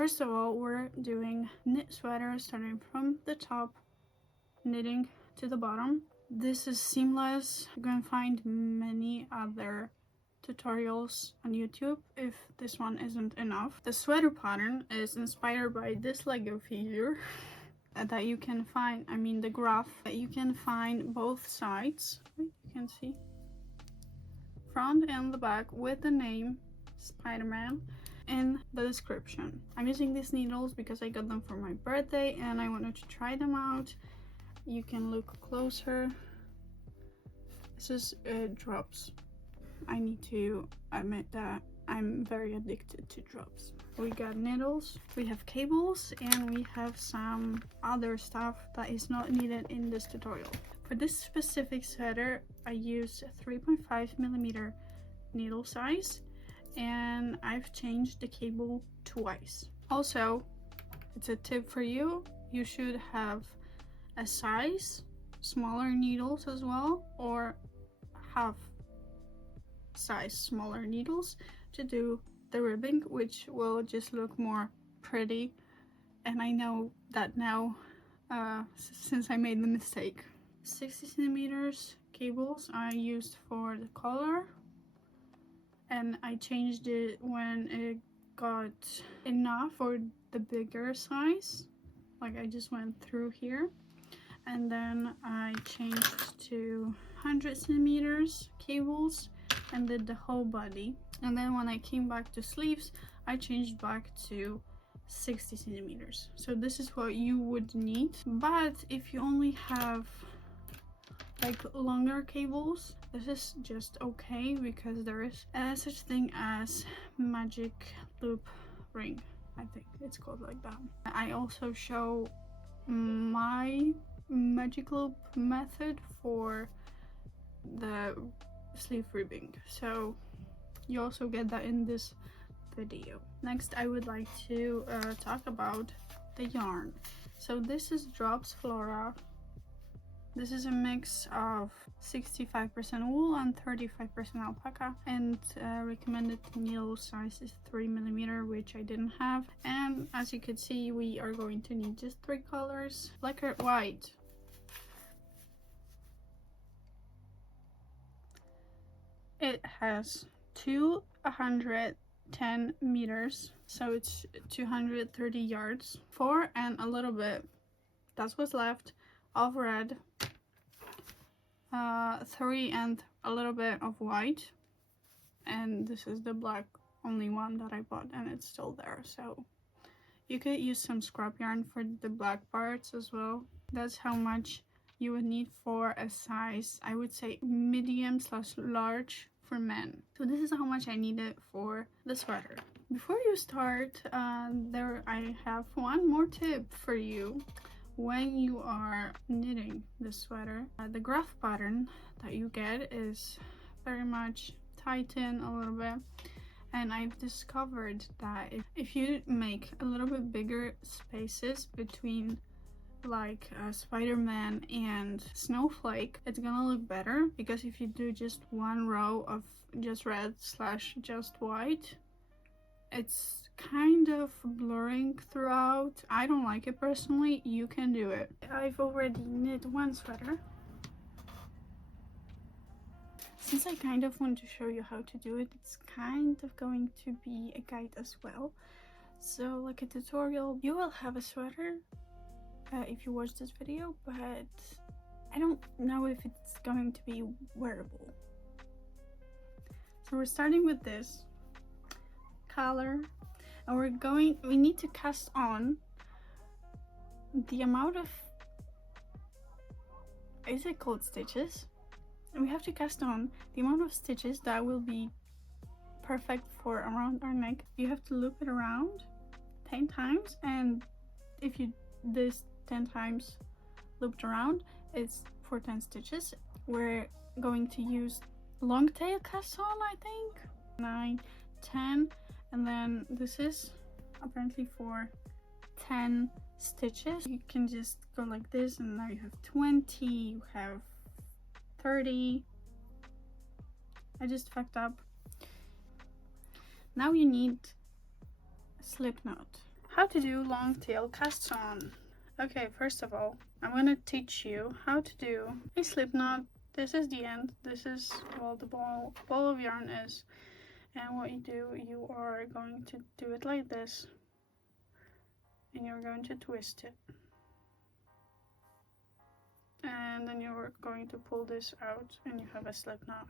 First of all, we're doing knit sweater starting from the top, knitting to the bottom. This is seamless. You can find many other tutorials on YouTube if this one isn't enough. The sweater pattern is inspired by this Lego figure that you can find, I mean the graph, that you can find both sides. You can see front and the back with the name Spiderman in the description. I'm using these needles because I got them for my birthday and I wanted to try them out. You can look closer. This is drops. I need to admit that I'm very addicted to drops. We got needles, we have cables, and we have some other stuff that is not needed in this tutorial. For this specific sweater, I used 3.5mm needle size, and I've changed the cable twice. Also, it's a tip for you. You should have a size smaller needles as well, or half size smaller needles to do the ribbing, which will just look more pretty. And I know that now since I made the mistake. 60cm cables I used for the collar, and I changed it when it got enough for the bigger size. Like I just went through here, and then I changed to 100cm cables and did the whole body. And then when I came back to sleeves, I changed back to 60cm. So this is what you would need. But if you only have like longer cables, this is just okay, because there is such thing as magic loop ring. I think it's called like that. I also show my magic loop method for the sleeve ribbing, so you also get that in this video. Next, I would like to talk about the yarn. So this is Drops Flora. This is a mix of 65% wool and 35% alpaca, and recommended needle size is 3mm, which I didn't have. And as you can see, we are going to need just 3 colors. Black, white. It has 210 meters, so it's 230 yards. 4 and a little bit, that's what's left, of red. 3 and a little bit of white, and this is the black only one that I bought, and it's still there, so you could use some scrap yarn for the black parts as well. That's how much you would need for a size, I would say medium/large for men. So this is how much I needed for the sweater. Before you start, I have one more tip for you. When you are knitting the sweater, the graph pattern that you get is very much tightened a little bit, and I've discovered that if you make a little bit bigger spaces between like Spiderman and Snowflake, it's gonna look better, because if you do just one row of just red/just white, it's kind of blurring throughout. I don't like it personally. You can do it. I've already knit one sweater. Since I kind of want to show you how to do it, it's kind of going to be a guide as well. So like a tutorial, you will have a sweater if you watch this video, but I don't know if it's going to be wearable. So we're starting with this color, and we need to cast on the amount of, is it called stitches? And we have to cast on the amount of stitches that will be perfect for around our neck. You have to loop it around 10 times, and if you this 10 times looped around, it's for 10 stitches. We're going to use long tail cast on, I think 9, 10, and then this is apparently for 10 stitches. You can just go like this, and now you have 20, you have 30. I just fucked up. Now you need a slip knot. How to do long tail casts on. Okay, first of all, I'm gonna teach you how to do a slip knot. This is the end. This is, well, the ball of yarn is. And what you do, you are going to do it like this. And you're going to twist it. And then you're going to pull this out and you have a slip knot.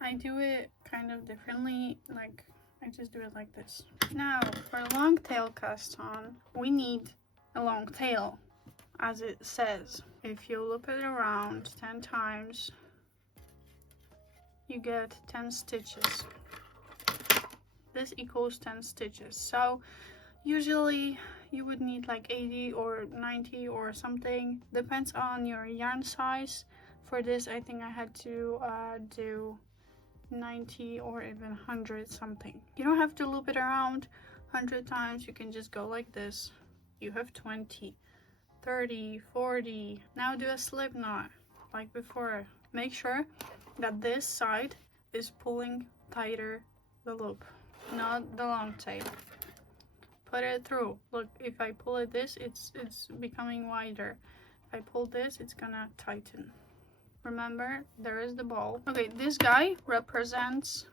I do it kind of differently, like I just do it like this. Now, for a long tail cast on, we need a long tail, as it says. If you loop it around 10 times, you get 10 stitches. This equals 10 stitches. So usually you would need like 80 or 90 or something. Depends on your yarn size. For this, I think I had to do 90 or even 100 something. You don't have to loop it around 100 times. You can just go like this. You have 20, 30, 40. Now do a slip knot like before. Make sure that this side is pulling tighter the loop, not the long tail. Put it through. Look, if I pull it this, it's becoming wider. If I pull this, it's gonna tighten. Remember, there is the ball. Okay, this guy represents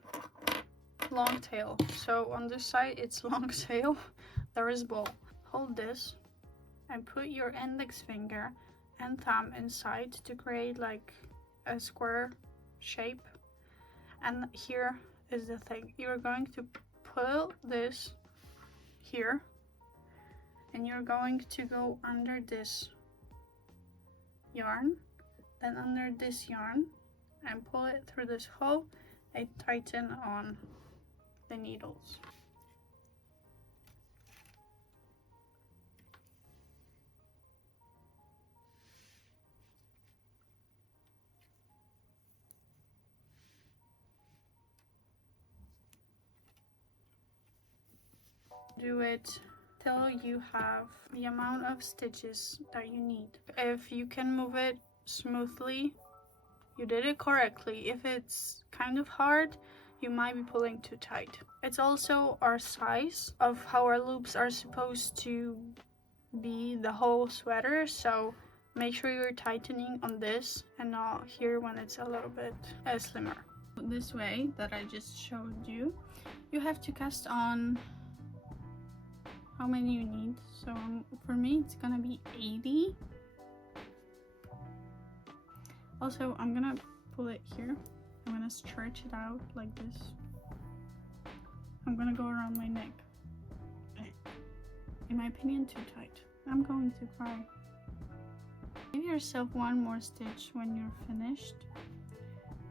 long tail. So on this side, it's long tail. There is ball. Hold this and put your index finger and thumb inside to create like a square shape. And here is the thing. You're going to pull this here and you're going to go under this yarn, then under this yarn, and pull it through this hole and tighten on the needles. Do it till you have the amount of stitches that you need. If you can move it smoothly, you did it correctly. If it's kind of hard, you might be pulling too tight. It's also our size of how our loops are supposed to be the whole sweater, so make sure you're tightening on this and not here when it's a little bit slimmer. This way that I just showed you, you have to cast on how many you need. So for me, it's gonna be 80. Also, I'm gonna pull it here. I'm gonna stretch it out like this. I'm gonna go around my neck. In my opinion, too tight. I'm going to cry. Give yourself one more stitch when you're finished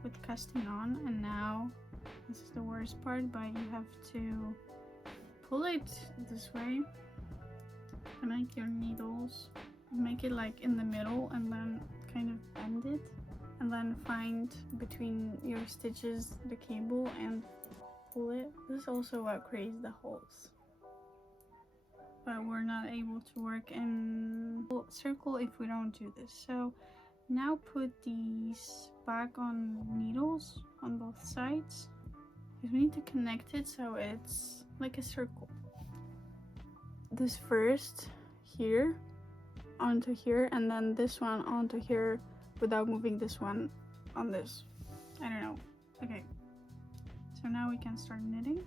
with casting on. And now, this is the worst part, but you have to pull it this way, connect your needles, make it like in the middle, and then kind of bend it, and then find between your stitches the cable and pull it. This is also what creates the holes, but we're not able to work in circle if we don't do this. So now put these back on needles on both sides, because we need to connect it so it's like a circle. This first here onto here, and then this one onto here without moving this one on this. I don't know. Okay, so now we can start knitting.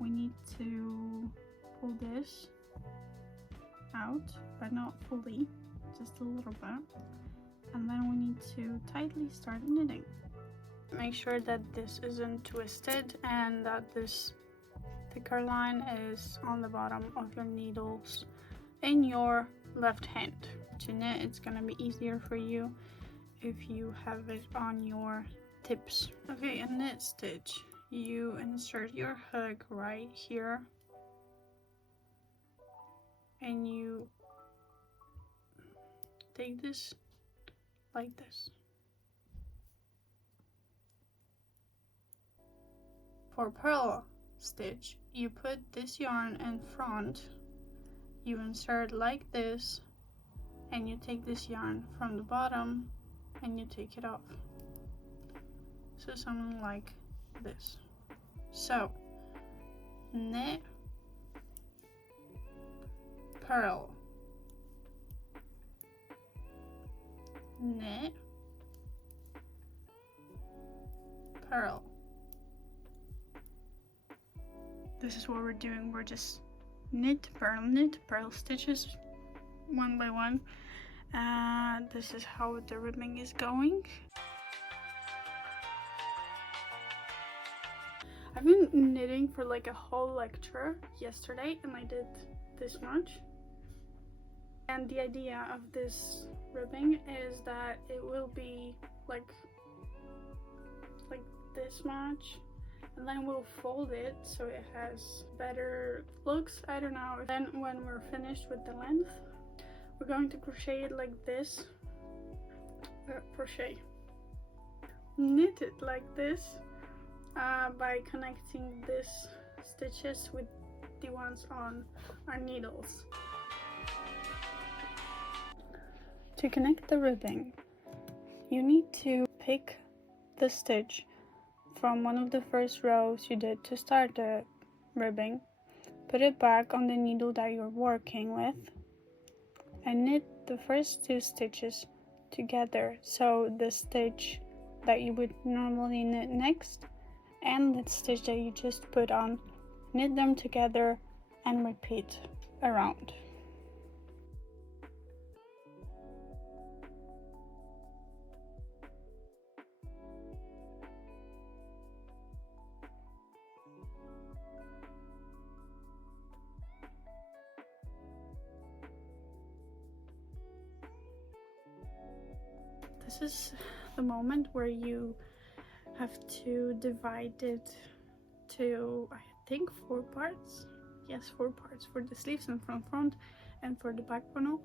We need to pull this out, but not fully, just a little bit, and then we need to tightly start knitting. Make sure that this isn't twisted and that this thicker line is on the bottom of your needles in your left hand. To knit, it's gonna be easier for you if you have it on your tips. Okay, a knit stitch. You insert your hook right here and you take this like this. For purl stitch, you put this yarn in front, you insert like this, and you take this yarn from the bottom and you take it off. So something like this. So knit purl, knit, purl. This is what we're doing. We're just knit, purl stitches one by one. This is how the ribbing is going. I've been knitting for like a whole lecture yesterday, and I did this much. And the idea of this ribbing is that it will be like this much, and then we'll fold it so it has better looks. I don't know. Then when we're finished with the length, we're going to crochet it like this. Knit it like this by connecting these stitches with the ones on our needles. To connect the ribbing, you need to pick the stitch from one of the first rows you did to start the ribbing, put it back on the needle that you're working with, and knit the first two stitches together. So the stitch that you would normally knit next and the stitch that you just put on, knit them together and repeat around. This is the moment where you have to divide it to, I think, 4 parts. Yes, 4 parts for the sleeves and front and for the back panel.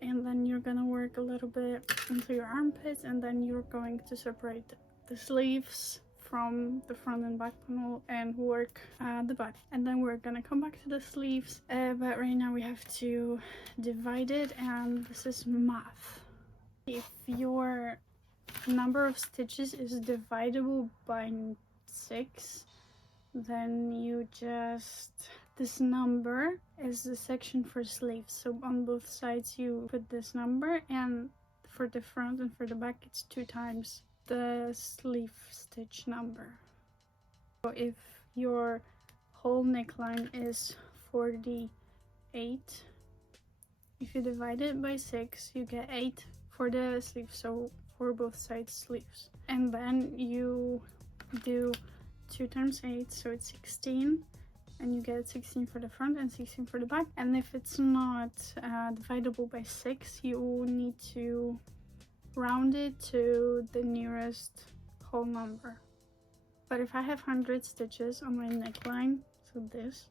And then you're gonna work a little bit into your armpits, and then you're going to separate the sleeves from the front and back panel and work the body. And then we're gonna come back to the sleeves, but right now we have to divide it, and this is math. If your number of stitches is divisible by 6, then you just, this number is the section for sleeves, so on both sides you put this number, and for the front and for the back it's 2 times the sleeve stitch number. So if your whole neckline is 48, if you divide it by 6, you get 8 for the sleeves, so for both sides sleeves. And then you do 2 times 8, so it's 16, and you get 16 for the front and 16 for the back. And if it's not dividable by 6, you need to round it to the nearest whole number. But if I have 100 stitches on my neckline, so this,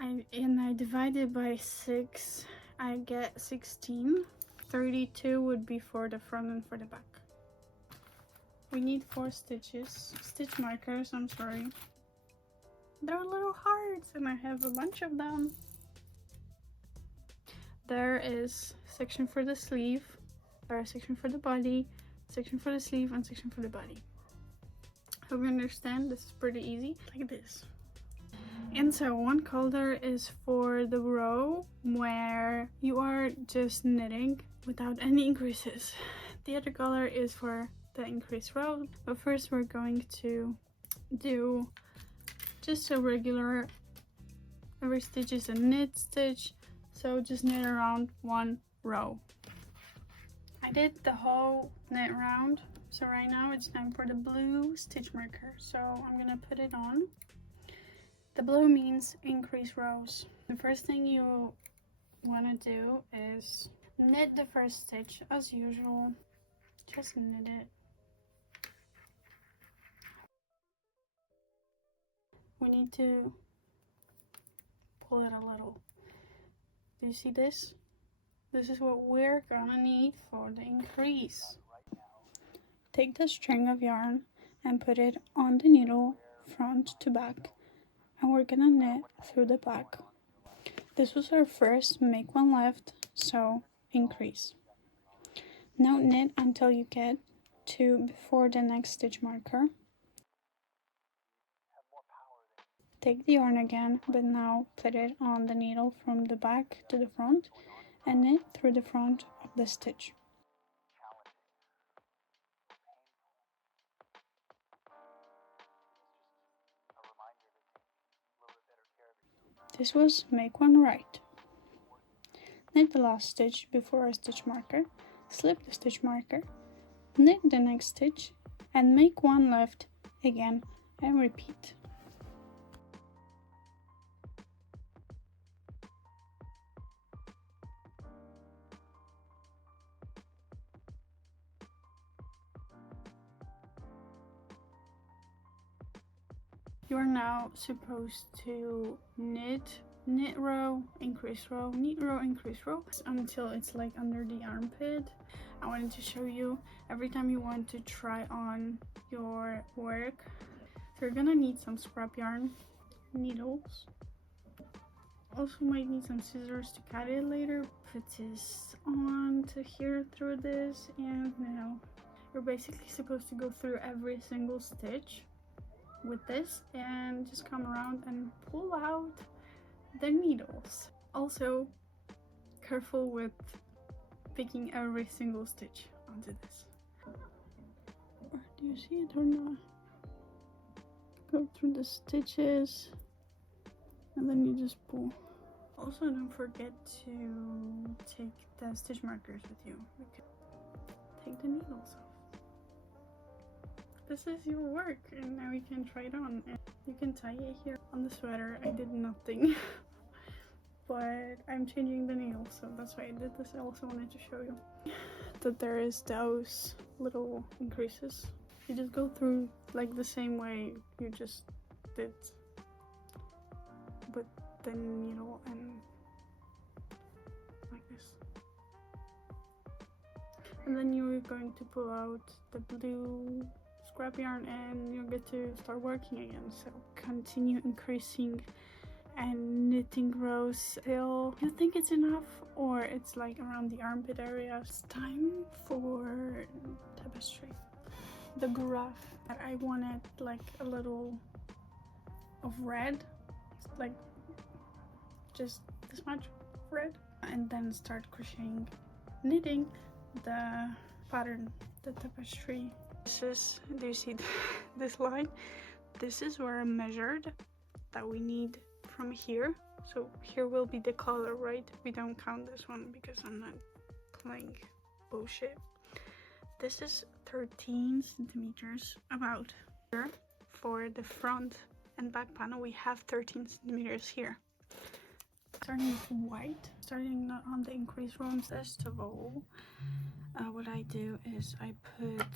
and I divide it by 6, I get 16. 32 would be for the front and for the back. We need 4 stitches, stitch markers, I'm sorry. They're little hearts and I have a bunch of them. There is section for the sleeve, there is section for the body, section for the sleeve, and section for the body. Hope you understand, this is pretty easy, like this. And so one color is for the row where you are just knitting without any increases. The other color is for the increased row, but first we're going to do just a regular, every stitch is a knit stitch, so just knit around 1 row. I did the whole knit round, so right now it's time for the blue stitch marker, so I'm gonna put it on. The blue means increase rows. The first thing you want to do is knit the first stitch as usual. Just knit it. We need to pull it a little. Do you see this? This is what we're gonna need for the increase. Take the string of yarn and put it on the needle front to back, and we're gonna knit through the back. This was our first make one left, so increase. Now knit until you get to before the next stitch marker. Take the yarn again, but now put it on the needle from the back to the front and knit through the front of the stitch. This was make one right. Knit the last stitch before a stitch marker, slip the stitch marker, knit the next stitch, and make one left again and repeat. You are now supposed to knit row, increase row, knit row, increase row until it's like under the armpit. I wanted to show you every time you want to try on your work. So you're gonna need some scrap yarn, needles. Also might need some scissors to cut it later. Put this on to here through this, and now you're basically supposed to go through every single stitch with this and just come around and pull out the needles. Also, careful with picking every single stitch onto this. Or do you see it or not? Go through the stitches and then you just pull. Also, don't forget to take the stitch markers with you. Take the needles off. This is your work, and now you can try it on. And you can tie it here on the sweater. I did nothing, but I'm changing the needle, so that's why I did this. I also wanted to show you that there is those little increases. You just go through like the same way you just did with the needle and like this. And then you're going to pull out the blue scrap yarn and you'll get to start working again. So continue increasing and knitting rows till you think it's enough or it's like around the armpit area. It's time for tapestry. The graph that I wanted like a little of red, like just this much red, and then start crocheting, knitting the pattern, the tapestry. This is, do you see this line? This is where I measured that we need from here. So here will be the color, right? We don't count this one because I'm not playing bullshit. This is 13 centimeters about here. For the front and back panel we have 13 centimeters here. Starting with white, starting not on the increase rows. First of all, what I do is I put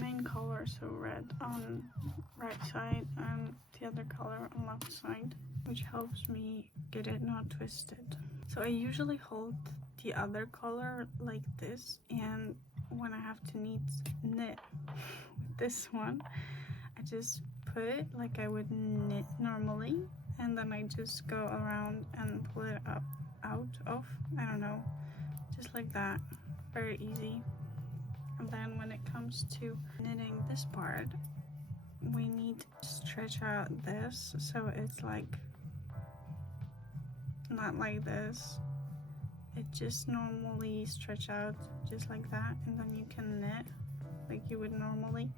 main color, so red, on right side and the other color on left side, which helps me get it not twisted. So I usually hold the other color like this, and when I have to knit with this one, I just put it like I would knit normally, and then I just go around and pull it up out of, I don't know, just like that. Very easy. And then when it comes to knitting this part, we need to stretch out this so it's like not like this. It just normally stretch out just like that, and then you can knit like you would normally.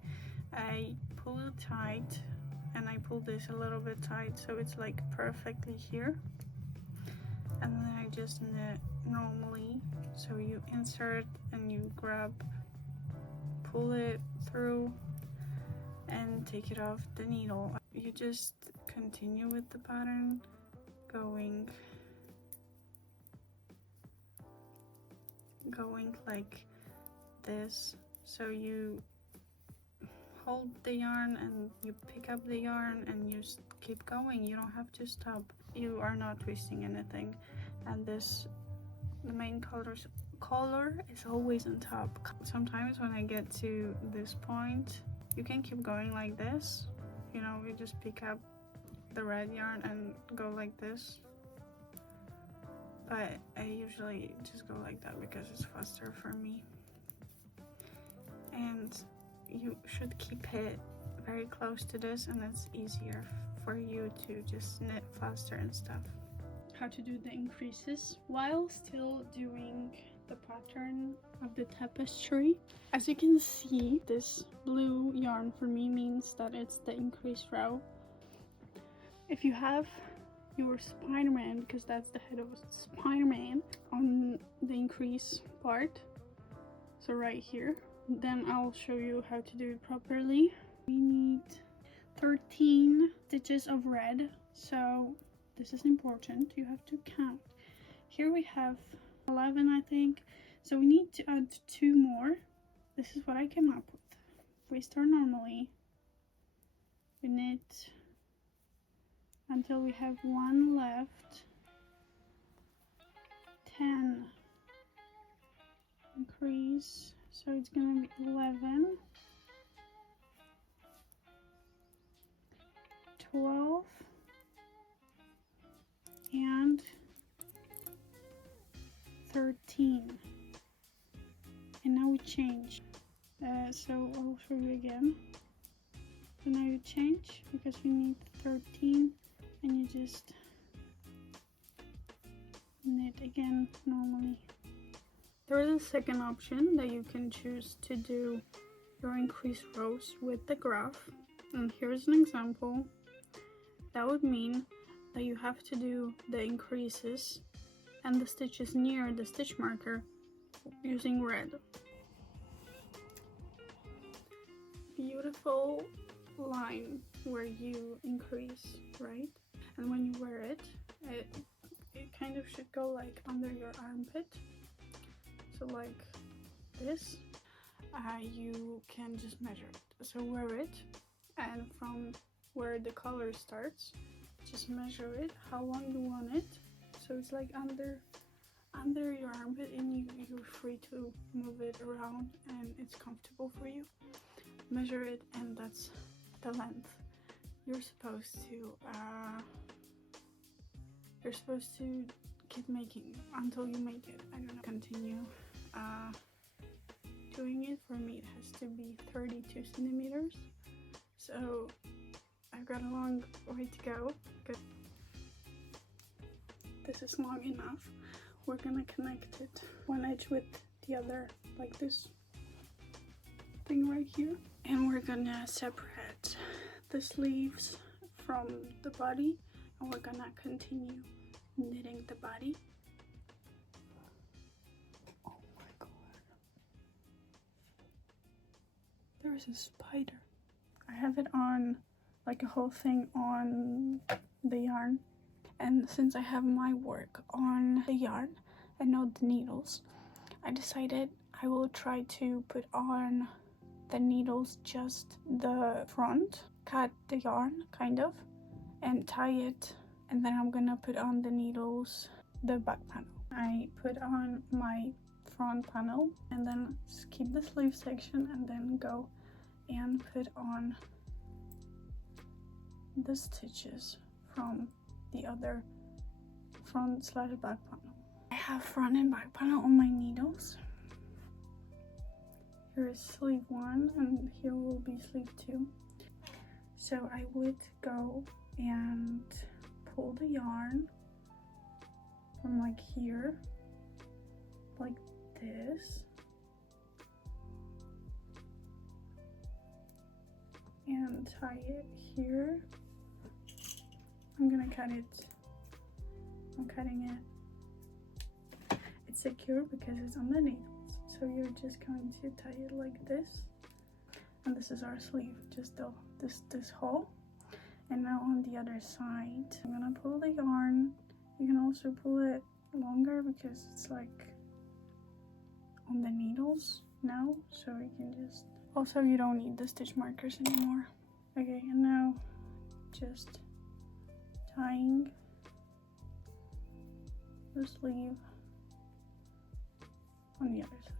I pull it tight and I pull this a little bit tight so it's like perfectly here, and then I just knit normally. So you insert and you grab, pull it through and take it off the needle. You just continue with the pattern, going like this. So you hold the yarn and you pick up the yarn and you keep going. You don't have to stop. You are not twisting anything. And this, the main color is always on top. Sometimes when I get to this point, you can keep going like this. You know, you just pick up the red yarn and go like this. But I usually just go like that because it's faster for me. And you should keep it very close to this, and it's easier for you to just knit faster and stuff. How to do the increases while still doing the pattern of the tapestry. As you can see, this blue yarn for me means that it's the increase row. If you have your Spiderman, because that's the head of Spiderman, on the increase part, so right here, then I'll show you how to do it properly. We need 13 stitches of red, so this is important, you have to count. Here we have 11, I think, so we need to add 2 more. This is what I came up with. We start normally, we knit until we have 1 left, 10, increase, so it's gonna be 11, 12, and 13. And now we change. So I'll show you again. So now you change because you need 13, and you just knit again normally. There is a second option that you can choose to do your increase rows with the graph, and here's an example. That would mean that you have to do the increases and the stitches near the stitch marker using red. Beautiful line where you increase, right? And when you wear it, it kind of should go like under your armpit, so like this. You can just measure it, so wear it, and from where the collar starts, just measure it how long you want it, so it's like under your armpit, and you're free to move it around and it's comfortable for you. Measure it, and that's the length you're supposed to keep making until you make it. I don't know, continue doing it. For me it has to be 32 centimeters, so I've got a long way to go. Good. This is long enough. We're gonna connect it one edge with the other, like this thing right here, and we're gonna separate the sleeves from the body, and we're gonna continue knitting the body. Oh my god, there's a spider. I have it on, like a whole thing on the yarn, and since I have my work on the yarn and not the needles, I decided I will try to put on the needles just the front, cut the yarn kind of and tie it, and then I'm gonna put on the needles the back panel. I put on my front panel and then skip the sleeve section and then go and put on the stitches from the other front / back panel. I have front and back panel on my needles. Here is sleeve 1 and here will be sleeve 2. So I would go and pull the yarn from like here, like this, and tie it here. I'm gonna cut it. I'm cutting it. It's secure because it's on the needles. So you're just going to tie it like this. And this is our sleeve, just this hole. And now on the other side, I'm gonna pull the yarn. You can also pull it longer because it's like on the needles now. So you can just, also you don't need the stitch markers anymore. Okay, and now just tying the sleeve on the other side.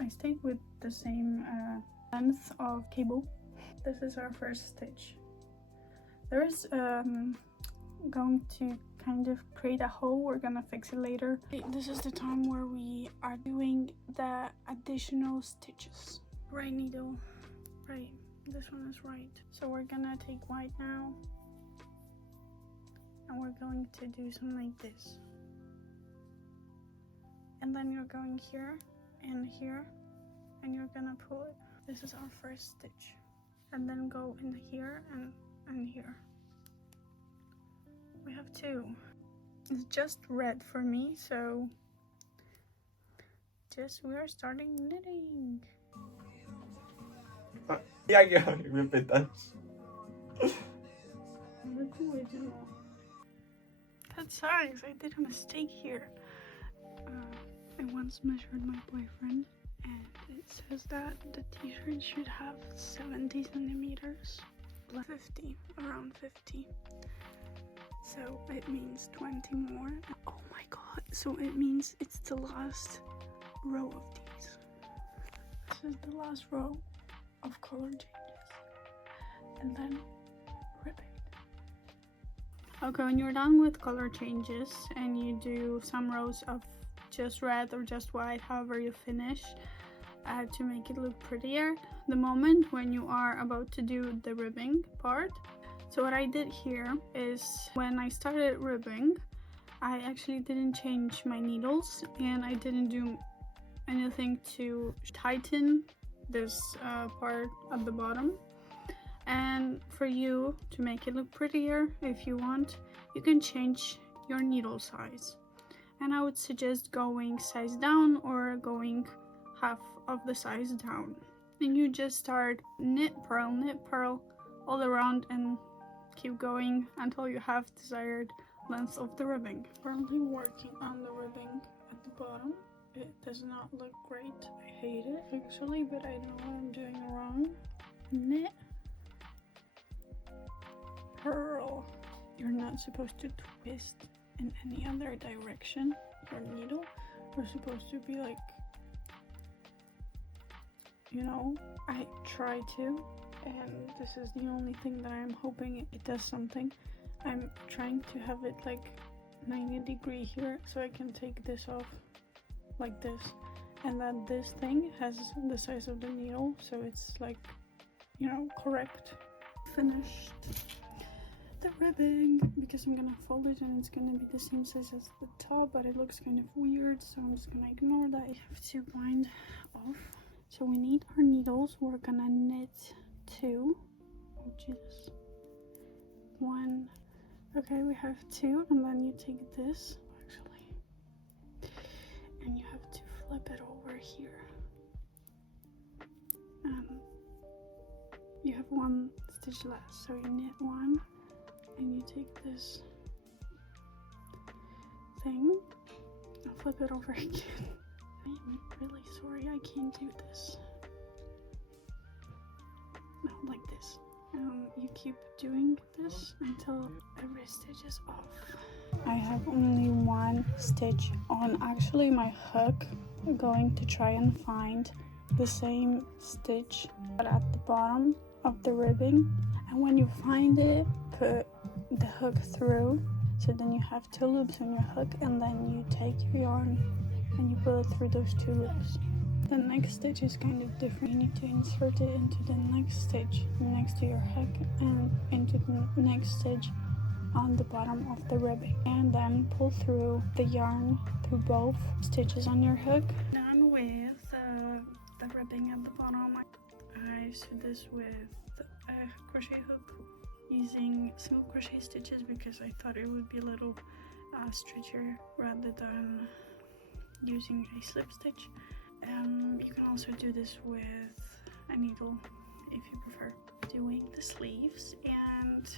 I stayed with the same length of cable. This is our first stitch. There is going to kind of create a hole. We're gonna fix it later. This is the time where we are doing the additional stitches. Right needle, right, this one is right. So we're gonna take white now you're going to do something like this. And then you're going here and here, and you're gonna pull it. This is our first stitch. And then go in here and here. We have 2. It's just red for me, so we are starting knitting. Yeah, repeat that. That size, I did a mistake here. I once measured my boyfriend, and it says that the t-shirt should have 70 centimeters, 50, around 50. So it means 20 more. Oh my god, so it means it's the last row of these. This is the last row of color changes. And then ribbing. Okay, when you're done with color changes and you do some rows of just red or just white, however you finish, to make it look prettier, the moment when you are about to do the ribbing part. So what I did here is when I started ribbing, I actually didn't change my needles and I didn't do anything to tighten this part at the bottom. And for you to make it look prettier, if you want, you can change your needle size. And I would suggest going size down or going half of the size down. And you just start knit, purl all around and keep going until you have desired length of the ribbing. Currently working on the ribbing at the bottom. It does not look great. I hate it actually, but I know what I'm doing wrong. Knit, purl. You're not supposed to twist in any other direction. Your needle, you're supposed to be like, you know, I try to, and this is the only thing that I'm hoping it does something. I'm trying to have it like 90 degree here so I can take this off like this, and that this thing has the size of the needle, so it's like, you know, correct. Finished the ribbing because I'm gonna fold it and it's gonna be the same size as the top, but it looks kind of weird, so I'm just gonna ignore that. I have to bind off. So we need our needles. We're gonna knit 2. Oh Jesus. 1. Okay, we have 2, and then you take this actually, and you have to flip it over here. You have 1 stitch left, so you knit 1. And you take this thing and flip it over again. I'm really sorry, I can't do this. No, like this. You keep doing this until every stitch is off. I have only 1 stitch on actually my hook. I'm going to try and find the same stitch but at the bottom of the ribbing. And when you find it, put the hook through, so then you have 2 loops on your hook, and then you take your yarn and you pull it through those 2 loops. The next stitch is kind of different. You need to insert it into the next stitch next to your hook and into the next stitch on the bottom of the ribbing, and then pull through the yarn through both stitches on your hook. Done with the ribbing at the bottom. I sewed this with a crochet hook using single crochet stitches because I thought it would be a little stretchier rather than using a slip stitch. You can also do this with a needle if you prefer. Doing the sleeves, and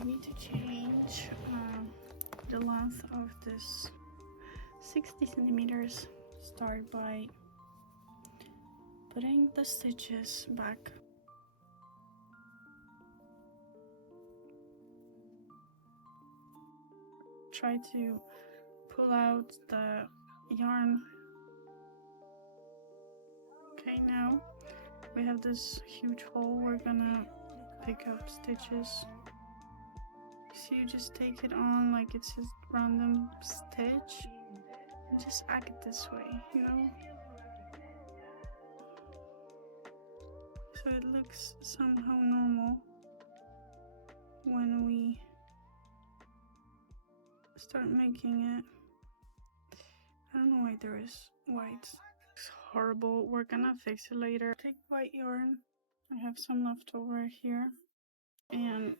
I need to change the length of this 60 centimeters. Start by putting the stitches back. Try to pull out the yarn. Okay, now we have this huge hole. We're gonna pick up stitches. So you just take it on like it's just random stitch and just act it this way, you know? So it looks somehow normal when we start making it. I don't know why there is white. It's horrible. We're gonna fix it later. Take white yarn. I have some left over here. And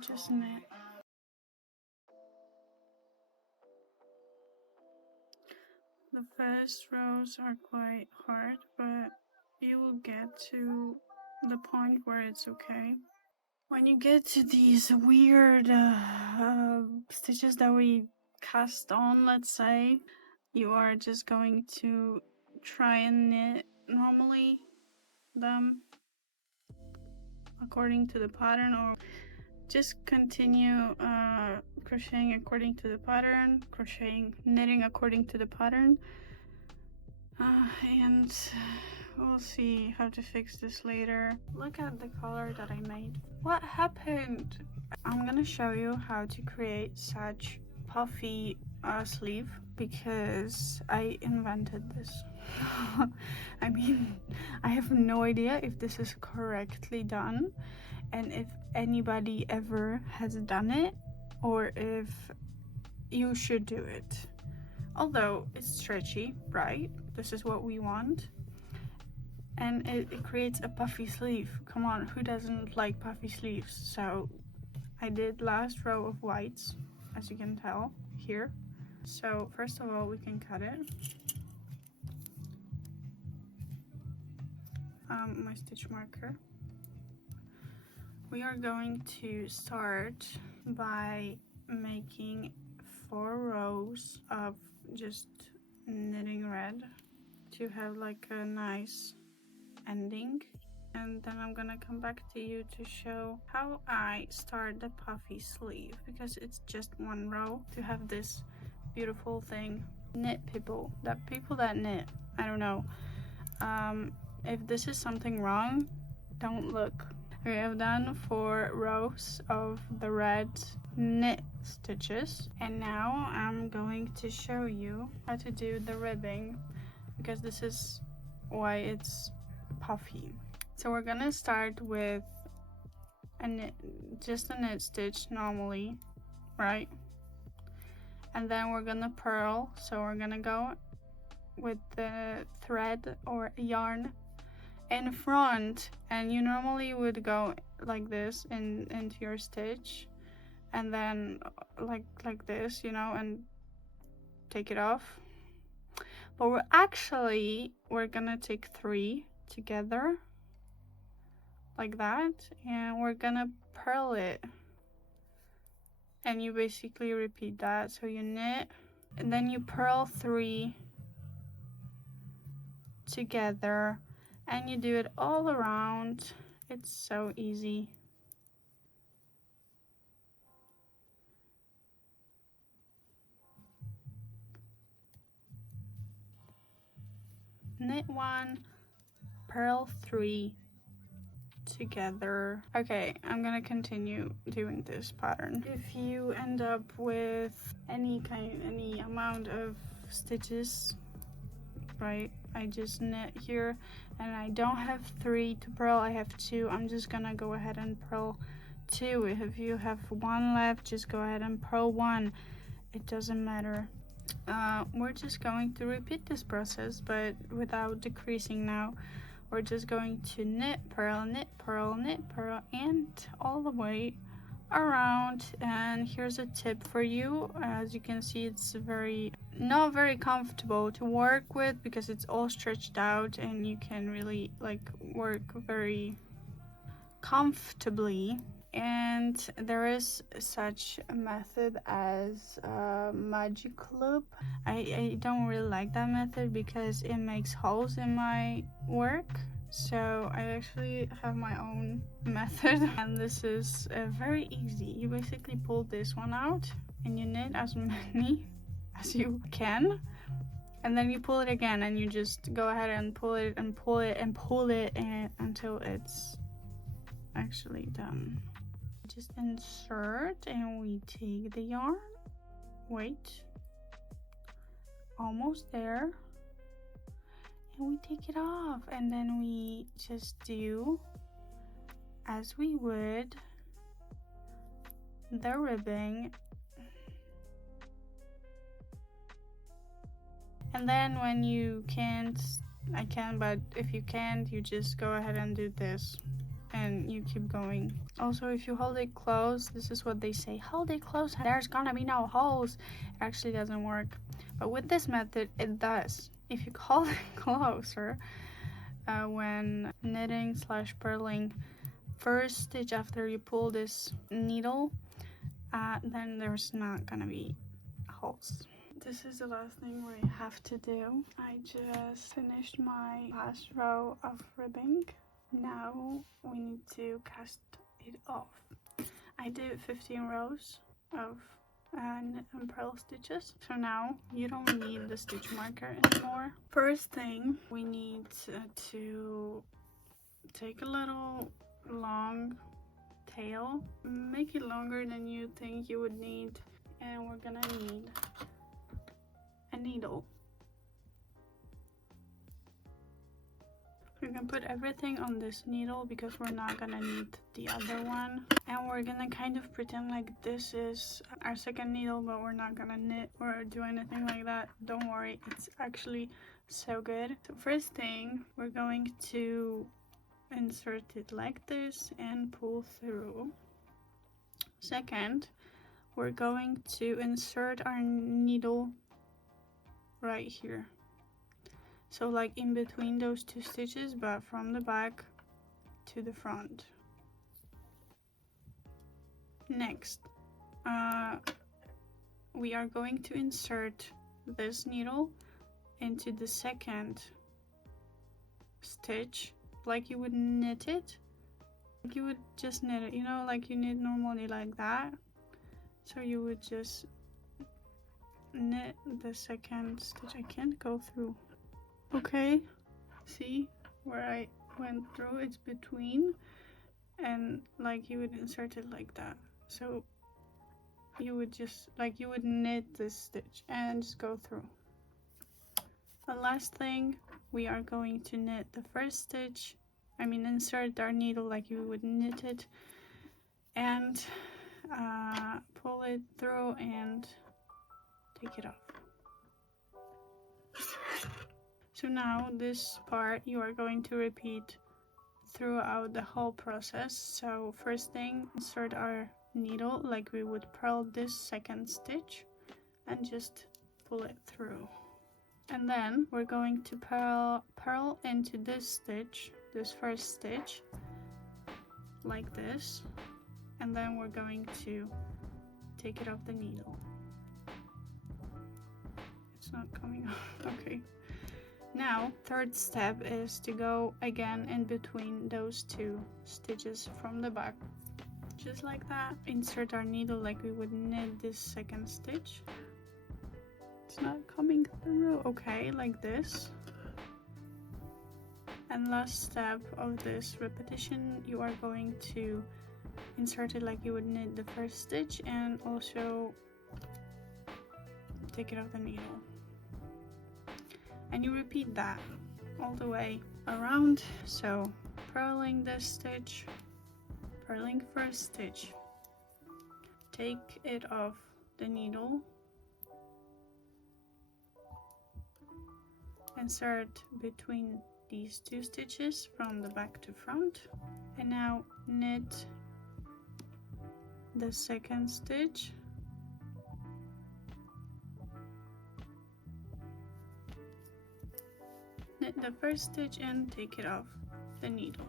just knit. The first rows are quite hard, but you will get to the point where it's okay. When you get to these weird stitches that we cast on, let's say, you are just going to try and knit normally them according to the pattern, or just continue crocheting according to the pattern, knitting according to the pattern, and we'll see how to fix this later. Look at the color that I made. What happened? I'm gonna show you how to create such puffy sleeve because I invented this. I mean, I have no idea if this is correctly done and if anybody ever has done it or if you should do it. Although it's stretchy, right? This is what we want. And it creates a puffy sleeve. Come on, who doesn't like puffy sleeves? So I did last row of whites, as you can tell here. So first of all, we can cut it. My stitch marker. We are going to start by making 4 rows of just knitting red to have like a nice ending, and then I'm gonna come back to you to show how I start the puffy sleeve, because it's just 1 row to have this beautiful thing. Knit people that knit, I don't know, if this is something wrong, don't look. We have done 4 rows of the red knit stitches, and now I'm going to show you how to do the ribbing, because this is why it's puffy. So we're gonna start with just a knit stitch normally, right? And then we're gonna purl, so we're gonna go with the thread or yarn in front, and you normally would go like this into your stitch, and then like this, you know, and take it off. But we're gonna take 3 together like that, and we're gonna purl it, and you basically repeat that. So you knit and then you purl 3 together, and you do it all around. It's so easy. Knit 1, purl 3 together. Okay, I'm gonna continue doing this pattern. If you end up with any amount of stitches, right, I just knit here and I don't have 3 to purl, I have 2. I'm just gonna go ahead and purl 2. If you have 1 left, just go ahead and purl 1. It doesn't matter. We're just going to repeat this process, but without decreasing now. We're just going to knit, purl, knit, purl, knit, purl, and all the way around. And here's a tip for you. As you can see, it's not very comfortable to work with because it's all stretched out, and you can really like work very comfortably. And there is such a method as magic loop. I don't really like that method because it makes holes in my work, so I actually have my own method, and this is very easy. You basically pull this one out and you knit as many as you can, and then you pull it again, and you just go ahead and pull it and pull it and pull it until it's actually done. Just insert, and we take the yarn, wait, almost there, and we take it off, and then we just do as we would the ribbing. And then when you can't, I can, but if you can't, you just go ahead and do this and you keep going. Also, if you hold it close, this is what they say, hold it close, there's gonna be no holes. It actually doesn't work, but with this method it does. If you hold it closer when knitting / purling, first stitch after you pull this needle, then there's not gonna be holes. This is the last thing we have to do. I just finished my last row of ribbing. Now we need to cast it off. I did 15 rows of purl stitches, so now you don't need the stitch marker anymore. First thing, we need to take a little long tail, make it longer than you think you would need, and we're gonna need a needle. We're gonna put everything on this needle because we're not gonna need the other one, and we're gonna kind of pretend like this is our second needle, but we're not gonna knit or do anything like that. Don't worry, it's actually so good. So first thing, we're going to insert it like this and pull through. Second, we're going to insert our needle right here, so like in between those two stitches, but from the back to the front. Next, we are going to insert this needle into the second stitch like you would knit it. Like you would just knit it, you know, like you knit normally like that. So you would just knit the second stitch. I can't go through. Okay, see where I went through? It's between, and like you would insert it like that. So you would just like you would knit this stitch and just go through. The last thing, we are going to knit the first stitch, insert our needle like you would knit it, and pull it through and take it off. So now this part you are going to repeat throughout the whole process. So first thing, insert our needle like we would purl this second stitch and just pull it through. And then we're going to purl into this stitch, this first stitch, like this, and then we're going to take it off the needle. It's not coming off. Okay. Now, third step is to go again in between those two stitches from the back, just like that. Insert our needle like we would knit this second stitch. It's not coming through. Okay, like this. And last step of this repetition, you are going to insert it like you would knit the first stitch and also take it off the needle. And you repeat that all the way around. So purling this stitch, purling first stitch, take it off the needle, insert between these two stitches from the back to front, and now knit the second stitch, knit the first stitch and take it off the needle.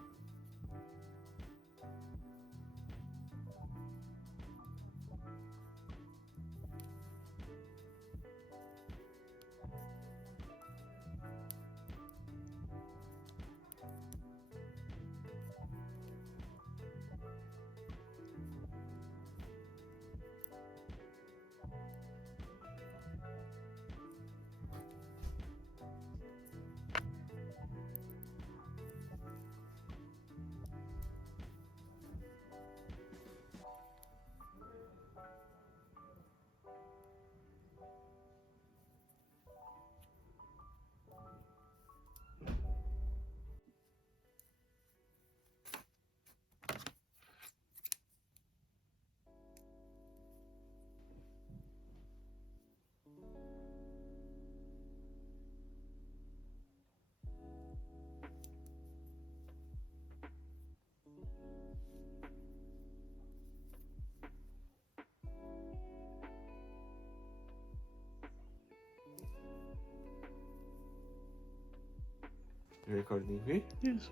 Recording me? Yes.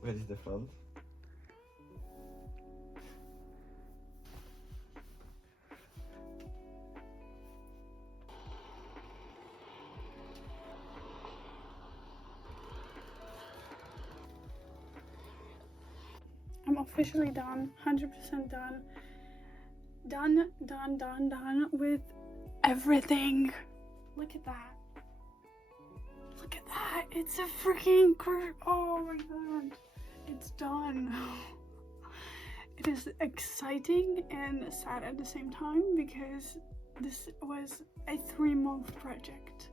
Where is the front? I'm officially done, 100% done. Done with everything. Look at that. Look at that. It's a freaking oh my god. It's done. It is exciting and sad at the same time because this was a 3-month project.